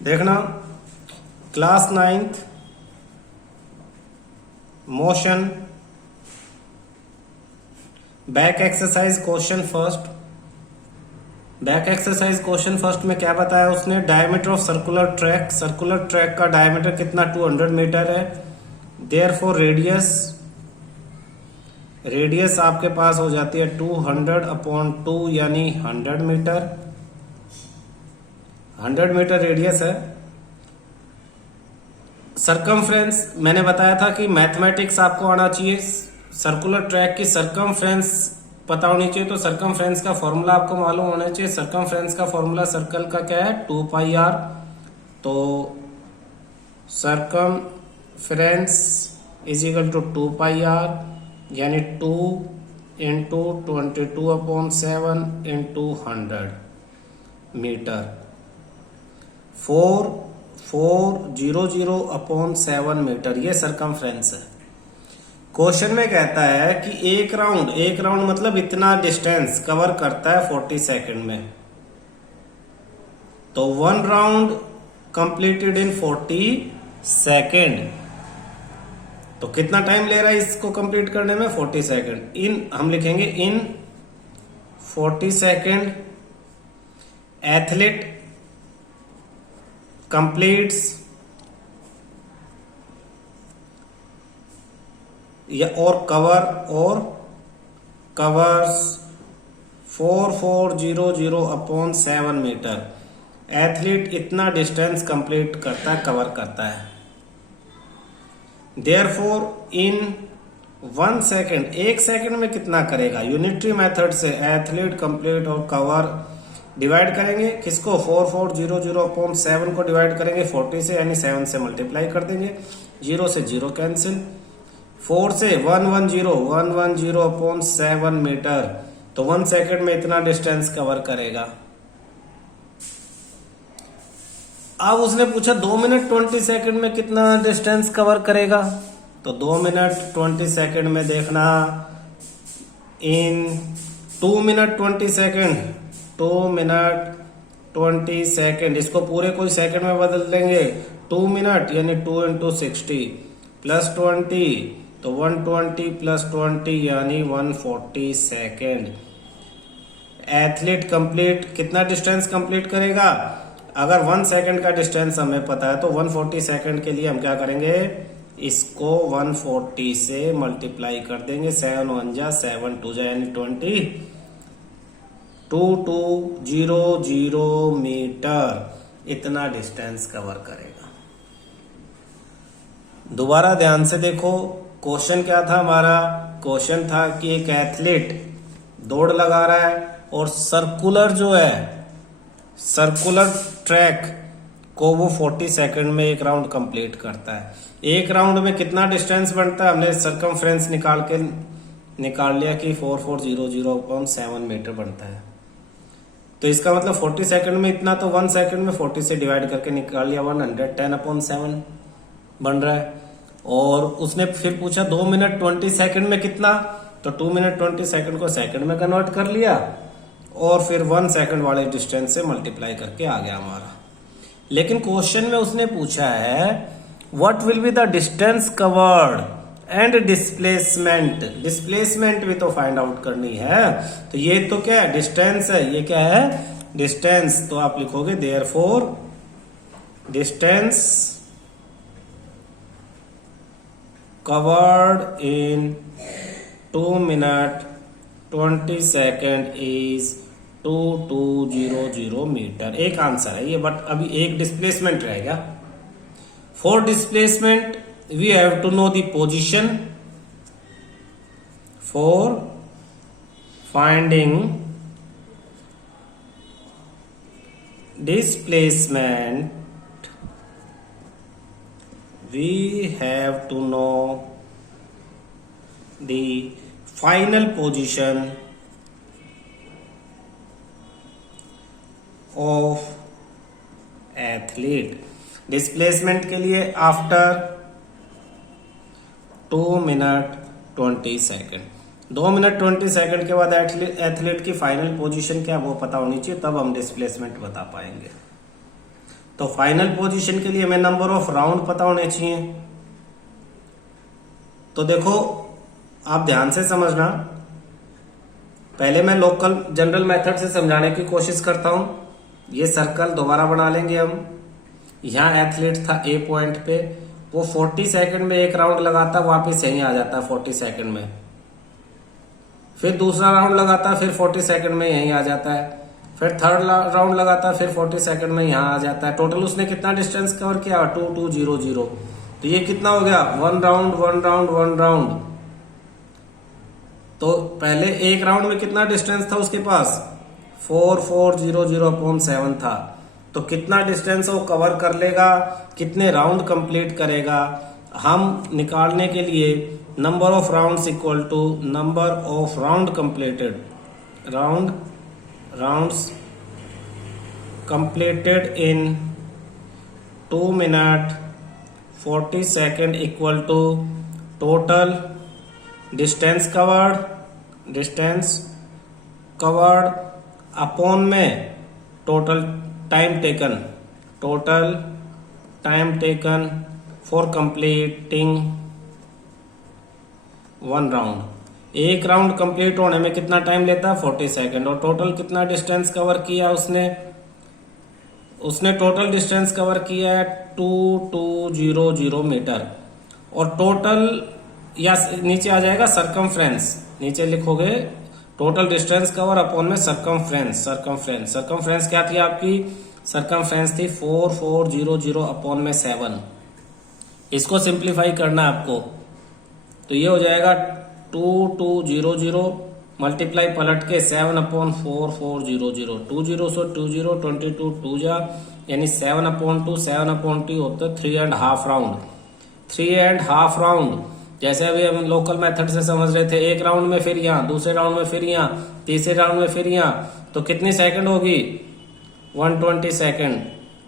देखना class 9th motion back exercise question first. Back exercise question first में क्या बताया उसने? डायमीटर ऑफ सर्कुलर ट्रैक का डायमीटर कितना 200 मीटर है। देयरफॉर रेडियस आपके पास हो जाती है 200/2 यानी 100 मीटर। 100 मीटर रेडियस है। सरकमफ्रेंस मैंने बताया था कि मैथमेटिक्स आपको आना चाहिए, सर्कुलर ट्रैक की सरकमफ्रेंस पता होनी चाहिए। तो सरकमफ्रेंस का फॉर्मूला आपको मालूम होना चाहिए। सरकमफ्रेंस का फॉर्मूला सर्कल का क्या है? 2πr। तो circumference is equal to 2πr यानी 2 इंटू 22/7 इंटू 100 मीटर। 4400/7 मीटर ये सरकमफ्रेंस है। क्वेश्चन में कहता है कि एक राउंड मतलब इतना डिस्टेंस कवर करता है 40 सेकंड में। तो 1 राउंड कंप्लीटेड इन 40 सेकंड। तो कितना टाइम ले रहा है इसको कंप्लीट करने में? 40 सेकंड। हम लिखेंगे in 40 second athlete completes covers 4400/7 metre. Athlete इतना डिस्टेंस कंप्लीट करता है, कवर करता है। देयरफॉर इन 1 सेकेंड, 1 सेकेंड में कितना करेगा? यूनिटरी मेथड से एथलीट कंप्लीट और कवर डिवाइड करेंगे। किसको? 4400/7 को डिवाइड करेंगे 40 से, यानी 7 से मल्टीप्लाई कर देंगे। 0 से 0 कैंसिल। 4 से 110/7 मीटर। तो 1 सेकेंड में इतना डिस्टेंस कवर करेगा। अब उसने पूछा 2 मिनट 20 सेकेंड में कितना डिस्टेंस कवर करेगा। तो 2 मिनट 20 सेकेंड में देखना इन 2 मिनट 20 सेकेंड 2 मिनट 20 सेकेंड, इसको पूरे कोई सेकेंड में बदल देंगे। 2 मिनट यानी 2 इंटू 60 प्लस 20 तो 120 प्लस 20 यानी 140 सेकेंड। एथलीट कंप्लीट कितना डिस्टेंस कंप्लीट करेगा? अगर 1 सेकेंड का डिस्टेंस हमें पता है तो 140 सेकेंड के लिए हम क्या करेंगे? इसको 140 से मल्टीप्लाई कर देंगे। 7 1 जा 7 2 जा यानी 20 2200 मीटर इतना डिस्टेंस कवर करेगा। दोबारा ध्यान से देखो क्वेश्चन क्या था हमारा? क्वेश्चन था कि एक एथलीट दौड़ लगा रहा है और सर्कुलर ट्रैक को वो 40 सेकंड में एक राउंड कंप्लीट करता है। एक राउंड में कितना डिस्टेंस बनता है? हमने सर्कमफ्रेंस निकाल लिया कि 4400/7 मीटर बनता है। तो इसका मतलब 40 सेकंड में इतना, तो 1 सेकंड में 40 से डिवाइड करके निकाल लिया 110/7 बन रहा है। और उसने फिर पूछा 2 मिनट 20 सेकंड में कितना? तो 2 मिनट 20 सेकंड को सेकंड में कन्वर्ट कर लिया और फिर 1 सेकंड वाले डिस्टेंस से मल्टीप्लाई करके आ गया हमारा। लेकिन क्वेश्चन में उसने पूछा है what will be the distance covered and displacement भी तो फाइंड आउट करनी है। तो ये तो क्या है? डिस्टेंस है। ये क्या है? डिस्टेंस। तो आप लिखोगे therefore distance covered in 2 minute 20 second is 2200 metre. एक आंसर है ये, बट अभी एक डिस्प्लेसमेंट रहेगा। For displacement we have to know the position. For finding displacement we have to know the final position of athlete। Displacement के लिए after 2 minute 20 second 2 minute 20 second के बाद एथलीट की फाइनल पोजीशन क्या वो पता होनी चाहिए, तब हम डिस्प्लेसमेंट बता पाएंगे। तो फाइनल पोजीशन के लिए हमें नंबर ऑफ राउंड पता होने चाहिए। तो देखो आप ध्यान से समझना, पहले मैं लोकल जनरल मेथड से समझाने की कोशिश करता हूं। ये सर्कल दोबारा बना लेंगे हम। यहां एथलीट था ए पॉइंट पे, वो 40 सेकंड में एक राउंड लगाता, वापस यहीं आ जाता 40 सेकंड में। फिर दूसरा राउंड लगाता, फिर 40 सेकंड में यहीं आ जाता है। फिर थर्ड राउंड लगाता, फिर 40 सेकंड में यहां आ जाता है। टोटल उसने कितना डिस्टेंस कवर किया? 2200। तो ये कितना हो गया? 1 राउंड 1 राउंड 1 राउंड। तो पहले एक राउंड में कितना डिस्टेंस था उसके पास? 4400/7 था। तो कितना डिस्टेंस वो कवर कर लेगा, कितने राउंड कंप्लीट करेगा, हम निकालने के लिए number of rounds equal to number of round completed, rounds completed in 2 minute 40 second equal to total distance covered upon में total time taken for completing 1 round. एक राउंड कंप्लीट होने में कितना टाइम लेता है? 40 सेकेंड। और टोटल कितना distance cover किया उसने टोटल डिस्टेंस कवर किया है 2200 मीटर। और टोटल या नीचे आ जाएगा सरकमफ्रेंस, नीचे लिखोगे टोटल डिस्टेंस कवर अपॉन में सरकमफ्रेंस क्या थी आपकी? सरकमफ्रेंस थी 4400 अपॉन में 7। इसको सिंप्लीफाई करना आपको, तो ये हो जाएगा 2200 मल्टीप्लाई पलट के 7/4400। 20 से 20 22 2 जा, यानी 7/2 7/2 होते 3.5 राउंड। 3.5 राउंड जैसे अभी हम लोकल मेथड से समझ रहे थे, एक राउंड में फिर यहाँ, दूसरे राउंड में फिर यहाँ, तीसरे राउंड में फिर यहाँ, तो कितनी सेकंड होगी? 120 सेकंड।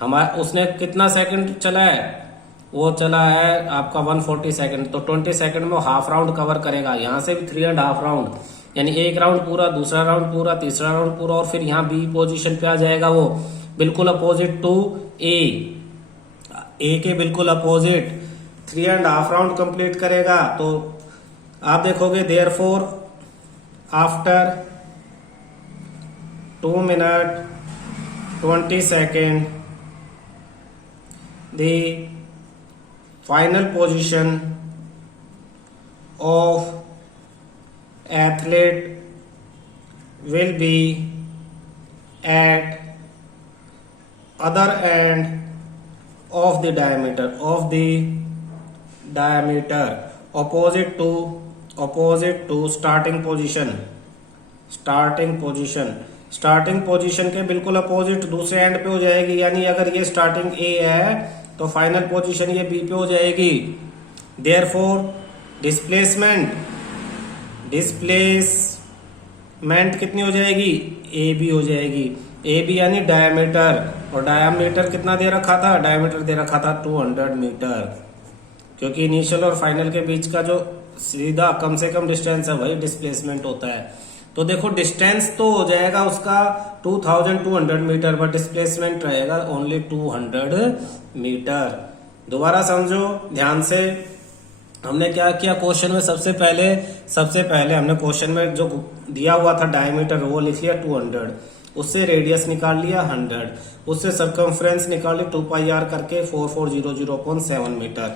हमारा उसने कितना सेकंड चला है? वो चला है आपका 140 सेकंड। तो 20 सेकंड में हाफ राउंड कवर करेगा। यहाँ से भी 3.5 राउंड, यानी एक राउंड पूरा, दूसरा राउंड पूरा, तीसरा राउंड पूरा, और फिर यहाँ बी पोजीशन पे आ जाएगा वो, बिल्कुल अपोजिट टू ए के बिल्कुल अपोजिट 3.5 राउंड कंप्लीट करेगा। तो आप देखोगे therefore after 2 minute 20 second the final position of athlete will be at other end of the diameter opposite to starting position के बिल्कुल अपोजिट दूसरे एंड पे हो जाएगी। यानी अगर ये स्टार्टिंग ए है तो फाइनल पोजीशन ये बी पे हो जाएगी। देयरफॉर डिस्प्लेसमेंट कितनी हो जाएगी? ए बी हो जाएगी। ए बी यानी डायमीटर, और डायमीटर कितना दे रखा था? डायमीटर दे रखा था 200 मीटर, क्योंकि इनिशियल और फाइनल के बीच का जो सीधा कम से कम डिस्टेंस है वही डिस्प्लेसमेंट होता है। तो देखो डिस्टेंस तो हो जाएगा उसका 2200 मीटर, बट डिस्प्लेसमेंट रहेगा ओनली 200 मीटर। दोबारा समझो ध्यान से, हमने क्या किया क्वेश्चन में? सबसे पहले हमने क्वेश्चन में जो दिया हुआ था डायमीटर वो लिख लिया 200, उससे रेडियस निकाल लिया 100, उससे सरकमफ्रेंस निकाल ली 2πr करके 4400/7 मीटर,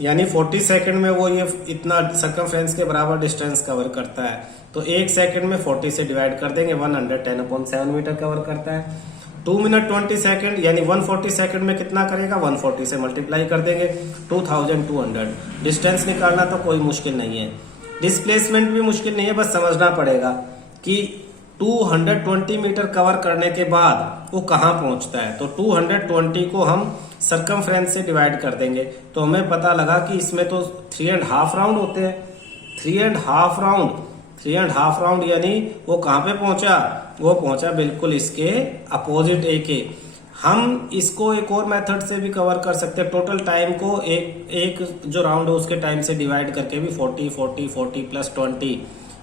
यानी 40 सेकंड में वो ये इतना सरकमफ्रेंस के बराबर डिस्टेंस कवर करता है। तो एक सेकंड में 40 से डिवाइड कर देंगे, 110/7 मीटर कवर करता है। 2 मिनट 20 सेकंड यानी 140 सेकंड में कितना करेगा? 140 से मल्टीप्लाई कर देंगे 2200। डिस्टेंस निकालना तो कोई मुश्किल नहीं है, डिस्प्लेसमेंट भी मुश्किल नहीं है, बस समझना पड़ेगा कि 220 मीटर कवर करने के बाद वो कहाँ पहुंचता है। तो 220 को हम सरकमफ्रेंस से डिवाइड कर देंगे, तो हमें पता लगा कि इसमें तो 3.5 राउंड होते हैं। 3.5 राउंड यानी वो कहाँ पे पहुंचा? वो पहुंचा बिल्कुल इसके अपोजिट ए के। हम इसको एक और मेथड से भी कवर कर सकते हैं, टोटल टाइम को एक जो राउंड है उसके टाइम से डिवाइड करके भी 40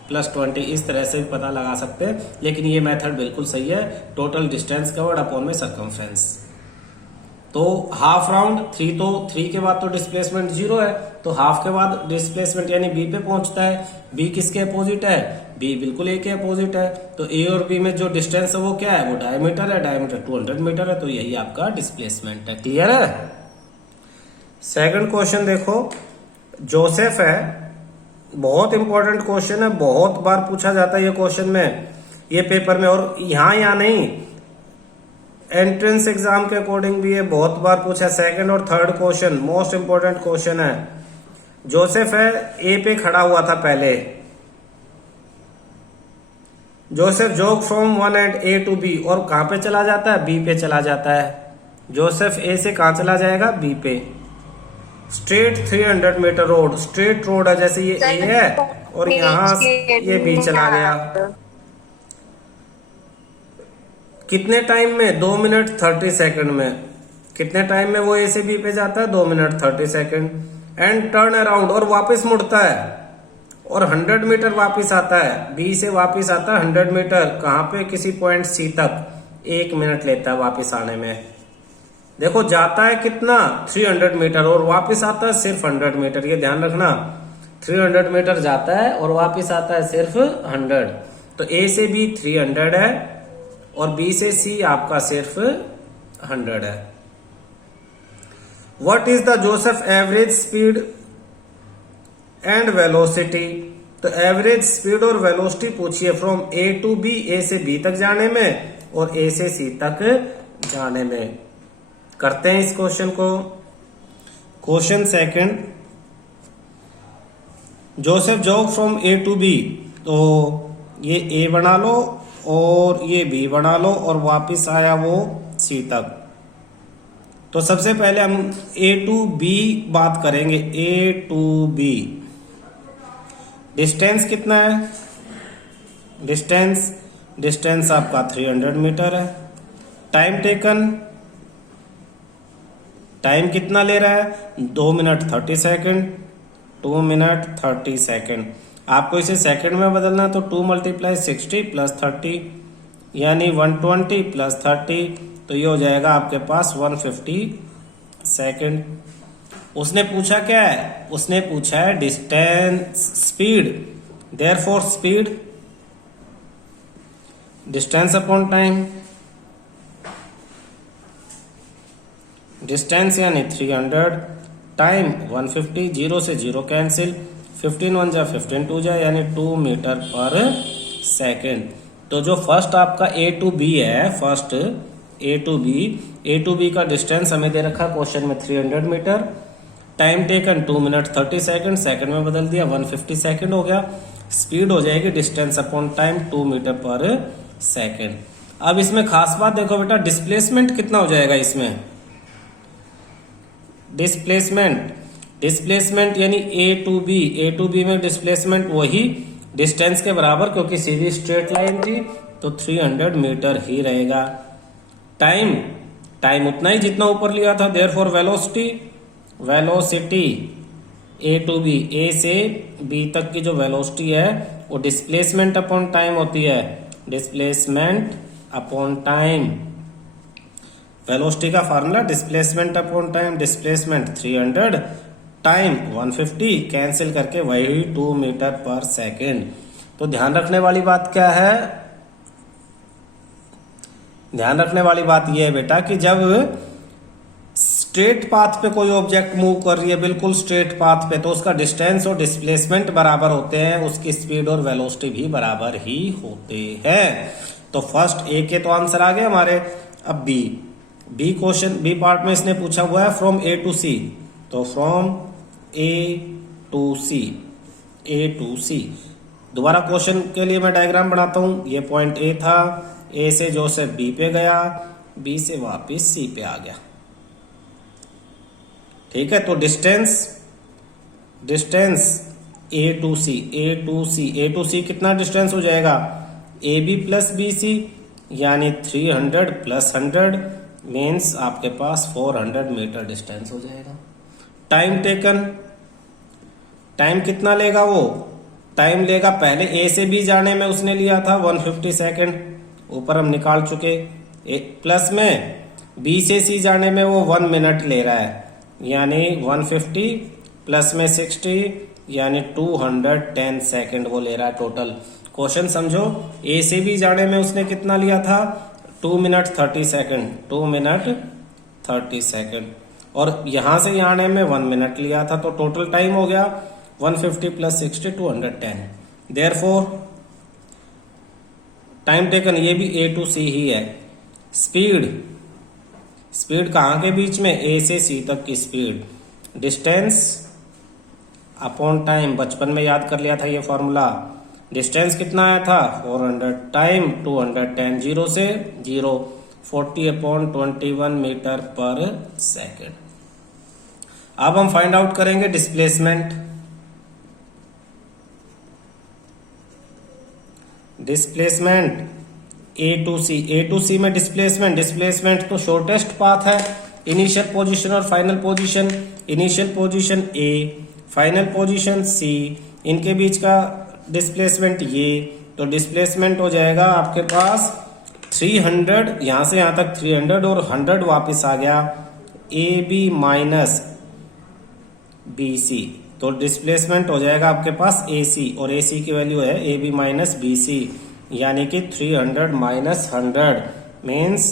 प्लस 20 इस तरह से भी पता लगा सकते हैं। लेकिन ये मेथड बिल्कुल सही है, टोटल डिस्टेंस कवर्ड अपॉन में सरकमफ्रेंस। तो हाफ राउंड 3, तो 3 के बाद तो डिस्प्लेसमेंट 0 है, तो हाफ के बाद डिस्प्लेसमेंट यानी बी पे पहुंचता है। बी किसके अपोजिट है? बी बिल्कुल ए के अपोजिट है। तो ए और बी में जो डिस्टेंस है वो क्या है? वो डायमीटर है, डायमीटर 200 मीटर है, तो यही आपका डिस्प्लेसमेंट है। क्लियर है? सेकंड क्वेश्चन देखो, जोसेफ है, बहुत इंपॉर्टेंट क्वेश्चन है, बहुत बार पूछा जाता है ये क्वेश्चन में, ये पेपर में, और यहाँ नहीं, एंट्रेंस एग्जाम के अकॉर्डिंग भी ये बहुत बार पूछा। सेकंड और third question most important question है। जोसेफ है, ए पे खड़ा हुआ था पहले। Joseph jog from one end A to B, और कहां पे चला जाता है? बी पे चला जाता है। जोसेफ ए से कहां चला जाएगा? बी पे। Straight 300 metre road, straight road है, जैसे ये ए है और यहां ये बी चला गया। कितने टाइम में? 2 मिनट 30 सेकंड में। कितने टाइम में वो ए से बी पे जाता है? 2 minute 30 second. And turn around, और वापस मुड़ता है और 100 मीटर वापस आता है। बी से वापस आता है 100 मीटर, कहां पे? किसी पॉइंट सी तक 1 मिनट लेता है वापस आने में। देखो जाता है कितना? 300 मीटर, और वापस आता है सिर्फ 100 मीटर। ये ध्यान रखना, 300 मीटर जाता है और वापस आता है सिर्फ 100। तो ए से बी 300 है और बी से सी आपका सिर्फ 100 है। What is the Joseph average speed and velocity? तो एवरेज स्पीड और वेलोसिटी पूछिए from A to B, A से बी तक जाने में और ए से सी तक जाने में। करते हैं इस क्वेश्चन को। Question second, Joseph jog from A to B, तो ये ए बना लो और ये बी बना लो और वापस आया वो सी तक। तो सबसे पहले हम ए टू बी बात करेंगे। ए टू बी डिस्टेंस कितना है? डिस्टेंस आपका 300 मीटर है। टाइम टेकन, टाइम कितना ले रहा है? 2 मिनट 30 सेकंड। 2 minute 30 second. आपको इसे सेकंड में बदलना है तो 2 × 60 + 30 यानी 120 + 30, तो ये हो जाएगा आपके पास 150 सेकंड। उसने पूछा क्या है? उसने पूछा है distance, speed. Therefore speed distance upon time. Distance यानी 300, टाइम 150, 0 से 0 कैंसिल, 15 1 जा 15 2 जा यानी 2 मीटर पर सेकेंड। तो जो फर्स्ट आपका ए टू बी है, फर्स्ट ए टू बी का डिस्टेंस हमें दे रखा क्वेश्चन में 300 metre. Time taken 2 minute 30 second, second में बदल दिया 150 सेकंड हो गया। स्पीड हो जाएगी डिस्टेंस अपॉन टाइम 2 मीटर पर सेकंड। अब इसमें खास बात देखो बेटा, डिस्प्लेसमेंट कितना हो जाएगा इसमें? डिस्प्लेसमेंट यानी ए टू बी में डिस्प्लेसमेंट वही डिस्टेंस के बराबर, क्योंकि सीधी स्ट्रेट लाइन थी तो 300 मीटर ही रहेगा। टाइम उतना ही जितना ऊपर लिया था। Therefore velocity A to B, A से बी तक की जो वेलोसिटी है वो डिस्प्लेसमेंट अपॉन टाइम होती है। डिस्प्लेसमेंट अपॉन टाइम, वेलोसिटी का formula displacement upon time. Displacement 300, time 150, cancel करके वही 2 मीटर पर सेकेंड। तो ध्यान रखने वाली बात क्या है? ध्यान रखने वाली बात यह है बेटा कि जब स्ट्रेट पाथ पे कोई ऑब्जेक्ट मूव कर रही है, बिल्कुल स्ट्रेट पाथ पे, तो उसका डिस्टेंस और डिस्प्लेसमेंट बराबर होते हैं, उसकी स्पीड और वेलोसिटी भी बराबर ही होते हैं। तो फर्स्ट ए के तो आंसर आ गए हमारे। अब बी क्वेश्चन, बी पार्ट में इसने पूछा हुआ है फ्रॉम ए टू सी, तो फ्रॉम ए टू सी। दोबारा क्वेश्चन के लिए मैं डायग्राम बनाता हूं। ये पॉइंट ए था, ए से जोसेफ बी पे गया, बी से वापस सी पे आ गया। ठीक है, तो डिस्टेंस ए टू सी कितना डिस्टेंस हो जाएगा? A B plus B C यानी 300 + 100 मीन्स आपके पास 400 मीटर डिस्टेंस हो जाएगा। टाइम टेकन, टाइम कितना लेगा वो? टाइम लेगा, पहले ए से बी जाने में उसने लिया था 150 सेकंड, ऊपर हम निकाल चुके। प्लस में बी से सी जाने में वो 1 मिनट ले रहा है, यानी 150 प्लस में 60 यानी 210 सेकंड वो ले रहा है टोटल। क्वेश्चन समझो, ए से बी जाने में उसने कितना लिया था, 2 मिनट 30 सेकंड, 2 मिनट 30 सेकंड, और यहां से यहाँ आने में 1 मिनट लिया था, तो टोटल टाइम हो गया 150 प्लस 60 210। देयरफॉर टाइम टेकन, ये भी ए टू सी ही है। स्पीड कहाँ के बीच में, ए से सी तक की स्पीड, डिस्टेंस अपॉन टाइम, बचपन में याद कर लिया था ये फॉर्मूला। डिस्टेंस कितना आया था 400, टाइम 210, 0 से 0, 40/21 मीटर पर सेकेंड। अब हम फाइंड आउट करेंगे डिस्प्लेसमेंट। ए टू सी में डिस्प्लेसमेंट तो शॉर्टेस्ट पाथ है, इनिशियल पोजीशन और final position. Initial position A, final position सी, इनके बीच का डिस्प्लेसमेंट ये, तो डिस्प्लेसमेंट हो जाएगा आपके पास 300, यहां से यहां तक 300 और 100 वापस आ गया, A B minus B C, तो डिस्प्लेसमेंट हो जाएगा आपके पास ए सी, और ए सी की वैल्यू है A B minus B C, यानी कि 300 माइनस 100 मीन्स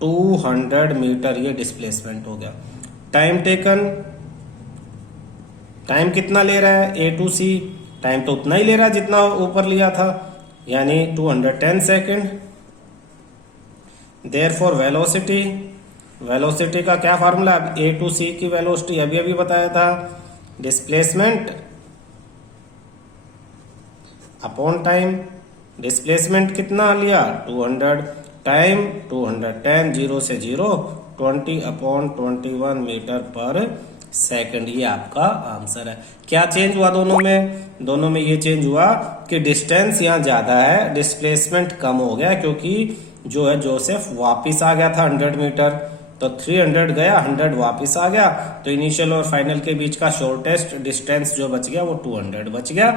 200 मीटर, ये डिस्प्लेसमेंट हो गया। टाइम टेकन, टाइम कितना ले रहा है ए टू सी, टाइम तो उतना ही ले रहा है जितना ऊपर लिया था, यानी 210 सेकेंड। देयरफॉर वेलोसिटी का क्या फार्मूला, ए टू सी की वेलोसिटी अभी बताया था, डिस्प्लेसमेंट अपॉन टाइम। डिस्प्लेसमेंट कितना लिया 200, टाइम 210, 0 से 0, 20/21 मीटर पर सेकंड, ये आपका आंसर है। क्या चेंज हुआ दोनों में ये चेंज हुआ कि डिस्टेंस यहाँ ज्यादा है, डिस्प्लेसमेंट कम हो गया, क्योंकि जो है जोसेफ वापिस आ गया था 100 मीटर, तो 300 गया 100 वापस आ गया, तो इनिशियल और फाइनल के बीच का शॉर्टेस्ट डिस्टेंस जो बच गया वो 200 बच गया।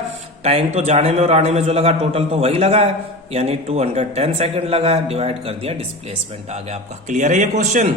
टाइम तो जाने में और आने में जो लगा टोटल तो वही लगा है, यानी 210 सेकंड लगा है, डिवाइड कर दिया, डिस्प्लेसमेंट आ गया आपका। क्लियर है ये क्वेश्चन?